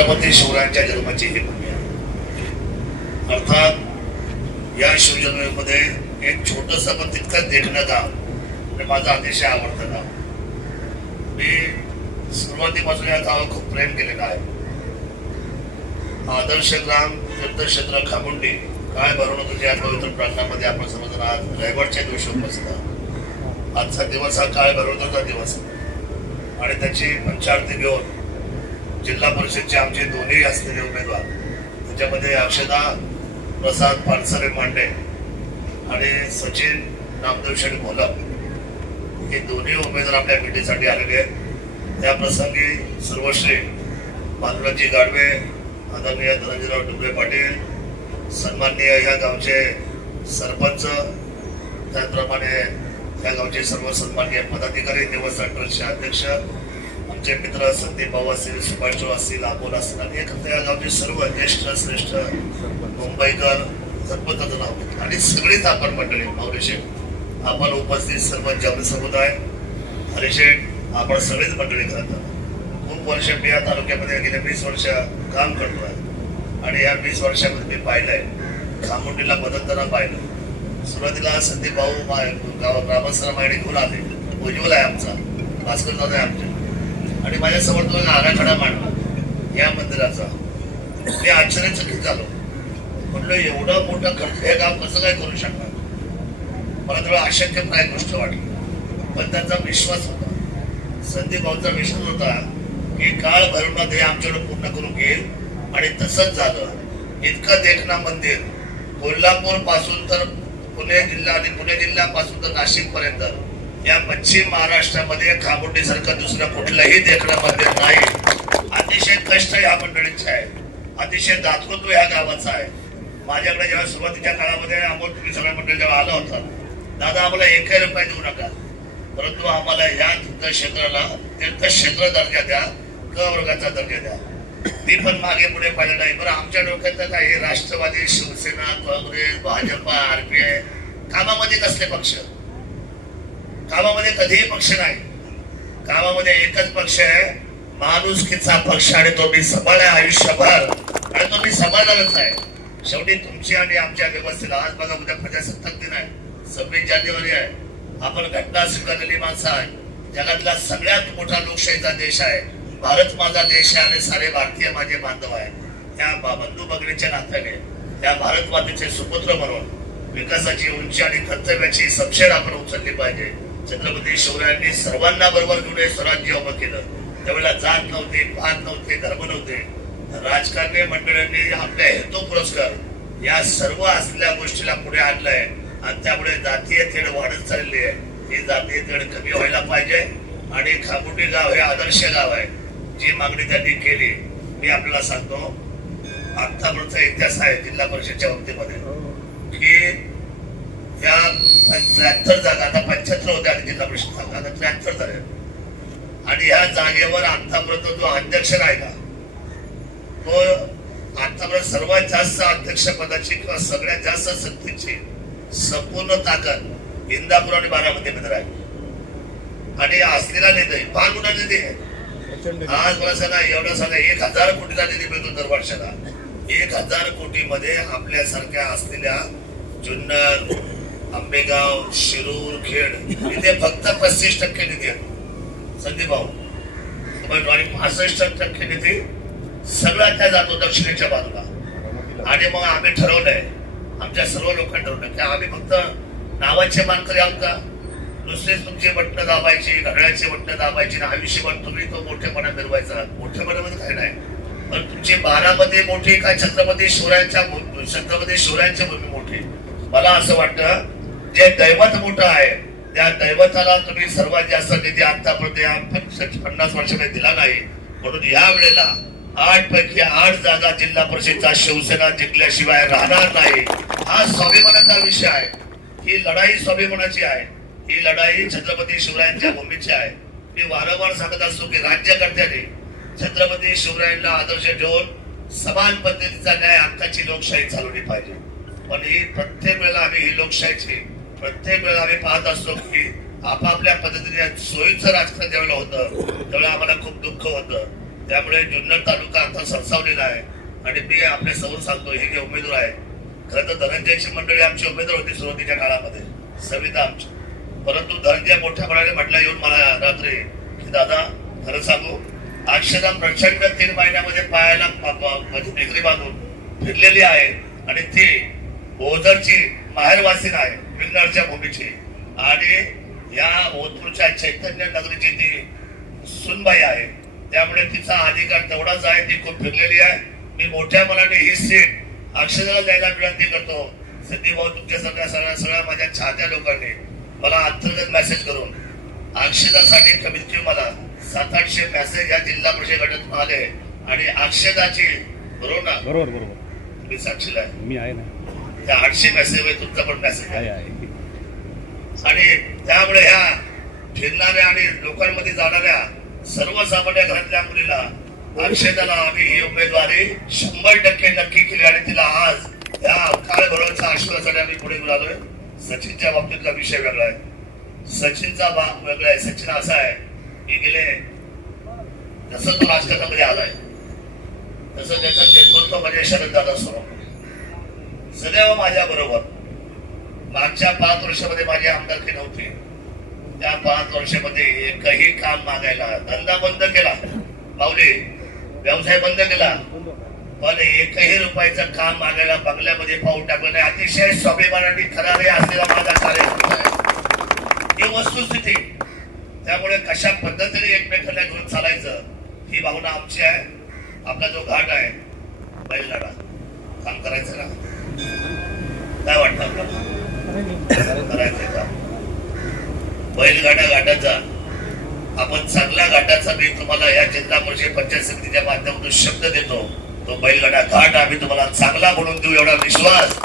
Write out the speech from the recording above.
छत्रपती शिवरायांच्या जन्माची ही भूमी आहे। अर्थात या शिवजन्मीमध्ये एक छोटस पण तितकंच देखणं गाव म्हणजे माझं अतिशय आवडतं गाव। मी सुरुवातीपासून या गावावर खूप प्रेम केलेलं आहे। आदर्श ग्राम तीर्थक्षेत्र खामुंडी काय भरून तुझ्या पवित्र प्रांगणामध्ये आपण सर्वजण आज रविवारच्या दिवशी उपस्थित। आजचा दिवस हा काळ भरवण्याचा दिवस आणि त्याची पंचारती घेऊन जिल्हा परिषदचे आमचे दोन्ही असलेले उमेदवार त्याच्यामध्ये अक्षदा प्रसाद पानसरे मांडे आणि सचिन नामदेव शेठ घोलप हे दोन्ही उमेदवार आपल्या भेटीसाठी आलेले आहेत। त्या प्रसंगी सर्वश्री बालुराजी गाडवे, आदरणीय धनंजयराव डुबरे पाटील, सन्माननीय या गावचे सरपंच, त्याचप्रमाणे या गावचे सर्व सन्माननीय पदाधिकारी, देवस्थान ट्रस्टचे अध्यक्ष, आमचे मित्र संदीप भाऊ असतील, सुभाषराव असतील, अमोल असतील आणि एकत्र या गावचे सर्व ज्येष्ठ श्रेष्ठ मुंबईकर सरपंच नाव आणि सगळीच आपण मंडळी माऊलीशेठ आपण उपस्थित सर्व जन समुदाय हरिशेठ आपण सगळीच मंडळी करतात। खूप वर्ष मी या तालुक्यामध्ये गेले 20 वर्ष काम करतो आहे आणि या 20 वर्षामध्ये मी पाहिलंय खामुंडीला बदलताना पाहिलं। सुरुवातीला संदीप भाऊ ग्रामस्थ माहिती घेऊन आले, उज्ज्वल आहे आमचा, भास्कर दादा आहे आमचे आणि माझ्यासमोर तो आराखडा मांडला या मंदिराचा। मी आश्चर्यचकित झालो, म्हटलं एवढा मोठा खर्च हे गाव कसं काय करू शकणार। मला थोडं अशक्यप्राय गोष्ट वाटली, पण त्यांचा विश्वास होता, संदीप भाऊचा विश्वास होता की काळ भरून हे आमच्याकडे पूर्ण करून घेईल आणि तसंच झालं। इतकं देखणं मंदिर कोल्हापूर पासून तर पुणे जिल्हा आणि पुणे जिल्ह्यापासून तर नाशिक पर्यंत या पश्चिम महाराष्ट्रामध्ये खामुंडी सारखं दुसरं कुठलंही देखणं मंदिर नाही। अतिशय कष्ट या मंडळीचे आहे, अतिशय दातृत्व या गावाचं आहे। माझ्याकडे जेव्हा सुरुवातीच्या काळामध्ये अमोल तुम्ही सगळ्या मंडळी जेव्हा आला होता, दादा आम्हाला 1 रुपया देऊ नका, परंतु आम्हाला या तीर्थक्षेत्राला तीर्थक्षेत्र दर्जा द्या, क वर्गाचा दर्जा द्या। मी पण मागे पुढे पाहिलं नाही। बरं आमच्या डोक्यात काही राष्ट्रवादी, शिवसेना, काँग्रेस, भाजपा, आरपीआय कामामध्ये कसले पक्ष, कामामध्ये कधीही पक्ष नाही। कामामध्ये एकच पक्ष आहे, माणुसकीचा पक्ष आणि तो मी सांभाळलाय आयुष्यभर आणि तो मी सांभाळणारच आहे। शेवटी तुमची आणि आमच्या व्यवस्थेला आज बघा उद्या प्रजासत्ताक दिन आहे, 26 जानेवारी आहे, आपण घटना स्वीकारलेली माणसं आहे। जगातला सगळ्यात मोठा लोकशाहीचा देश आहे, भारत माझा देश आहे आणि सारे भारतीय माझे बांधव आहे। त्या बंधू भगिनीच्या नात्याने त्या भारत मातेचे सुपुत्र म्हणून विकासाची उंची आणि कर्तव्याची समशेर आपण उचलली पाहिजे। छत्रपती शिवरायांनी सर्वांना बरोबर घेऊन स्वराज्य उभं केलं, त्यावेळेला जात नव्हते, पात नव्हते, धर्म नव्हते। राजकारणी मंडळांनी आपल्या हेतू पुरस्कार या सर्व असलेल्या गोष्टीला पुढे आणलंय आणि त्यामुळे जातीय तेढ वाढत चालली आहे। ही जातीय तेढ कमी व्हायला पाहिजे आणि खामुंडी गाव हे आदर्श गाव आहे। जी मागणी त्यांनी केली मी आपल्याला सांगतो, आतापर्यंतचा इतिहास आहे जिल्हा परिषदच्या बाबतीमध्ये की या 73 जागा, आता 75 होत्या आणि जिल्हा परिषद जागा आता 73 झाल्या आणि ह्या जागेवर आतापर्यंत जो अध्यक्ष राहिला तो आतापर्यंत सर्वात जास्त अध्यक्ष पदाची किंवा सगळ्यात जास्त सत्तेची संपूर्ण ताकद इंदापूर आणि बारामतीमध्ये राहिली आणि असलेला निधी फार मोठा निधी आहे। आज मला सांगा एवढा सांगा 1000 कोटीचा निधी मिळतो दर वर्षाला। 1000 कोटी मध्ये आपल्यासारख्या असलेल्या जुन्नर, आंबेगाव, शिरूर, खेड इथे फक्त 35% निधी आहे संदीप भाऊ आणि 65% निधी सगळा त्या जातो दक्षिणेच्या बाजूला। आणि मग आम्ही ठरवलंय, आमच्या सर्व लोकांनी ठरवलं की आम्ही फक्त नावाचे मानकरी आहोत का, नुसतेच तुमची बटणं दाबायची, घड्याळाची बटणं दाबायची ना आयुष्यभर तुम्ही तो मोठेपणा मिळवायचा। मोठेपणामध्ये काही नाही, पण तुमची बारामती मोठी का छत्रपती शिवरायांची भूमी मोठी। मला असं वाटतं जे दैवत मोठं आहे त्या दैवताला तुम्ही सर्वात जास्त निधी आतापर्यंत या 50 वर्षामध्ये दिला नाही, म्हणून या वेळेला 8 पैकी 8 जागा जिल्हा परिषदचा शिवसेना जिंकल्याशिवाय राहणार नाही। हा स्वाभिमानाचा विषय आहे, ही लढाई स्वाभिमानाची आहे, ही लढाई छत्रपती शिवरायांच्या भूमीची आहे। मी वारंवार सांगत असतो की राज्यकर्त्यांनी छत्रपती शिवरायांना आदर्श ठेवून समान पद्धतीचा न्याय हक्काची लोकशाही चालवली पाहिजे। पण ही प्रत्येक वेळेला आम्ही ही लोकशाहीची प्रत्येक वेळेला आम्ही पाहत असतो की आपापल्या पद्धतीने सोयीचं राजकारण ज्यावेळेला होतं त्यावेळेला आम्हाला खूप दुःख होतं। त्यामुळे जुन्नर तालुका आता सरसावलेला आहे आणि मी आपल्या समोर सांगतो हे जे उमेदवार आहे, खरं तर धनंजयची मंडळी आमची उमेदवार होती सुरुवातीच्या काळामध्ये, सविता आमची. परंतु धनंजय मोठ्या मनाने म्हटला येऊन मला रात्री की दादा खरं सांगू, अक्षदा प्रचंड 3 महिन्यामध्ये पायाला म्हणजे भिगरी बांधून फिरलेली आहे आणि ती ओझरची माहेरवासीन आहे, जुन्नरच्या भूमीची, आणि या ओतूरच्या चैतन्य नगरीची ती सुनबाई आहे. त्यामुळे तिचा अधिकार तेवढाच आहे, ती खूप फिरलेली आहे. मी मोठ्या मनाने ही सीट अक्षदाला द्यायला विनंती करतो. संदीप भाऊ तुमच्या सगळ्या माझ्या चाहत्या लोकांनी मला अंतर्गत मेसेज करून अक्षदासाठी कमीत कमी मला 700-800 मेसेज या जिल्हा परिषद गटातून आले आणि अक्षदाची बरोबर तुम्ही साक्षीला आहे, मी आहे ना, त्या 800 मेसेज मध्ये तुमचा पण मेसेज आहे. आणि त्यामुळे ह्या फिरणाऱ्या आणि लोकांमध्ये जाणाऱ्या सर्वसामान्य घरातल्या मुलीला अक्षदाला आम्ही ही उमेदवारी 100% नक्की केली आणि तिला आज या काळभराच्या आशीर्वादासाठी आम्ही पुढे बोलालोय. सचिनच्या बाबतीतला विषय वेगळा आहे, सचिनचा भाग वेगळा आहे. सचिन असा आहे की गेले जसं तो राजकारणामध्ये आलाय तसं त्याचं नेतृत्व म्हणजे शरददादा सोनवणे सदैव माझ्या बरोबर. मागच्या 5 वर्षामध्ये माझी आमदारकी नव्हती, त्या 5 वर्षामध्ये एकही काम मागायला, धंदा बंद केला माऊली, व्यवसाय बंद केला, पण एकही रुपयाचं काम मागायला बंगल्यामध्ये पाऊल टाकलं नाही. अतिशय स्वाभिमानाने खरारे असलेला माझा कार्यक्रम आहे, ही वस्तुस्थिती. त्यामुळे कशा पद्धतीने एकमेकांना घेऊन चालायचं ही भावना आमची आहे. आपला जो घाट आहे बैलगाडा, काम करायचं ना, काय वाटतं आपल्याला करायचंय का बैलगाडा घाटाचा? आपण चांगल्या घाटाचा मी तुम्हाला या जिल्हा परिषद पंचायत समितीच्या माध्यमातून शब्द देतो. तो बैलगाडा घाट आम्ही तुम्हाला चांगला बनवून देऊ एवढा विश्वास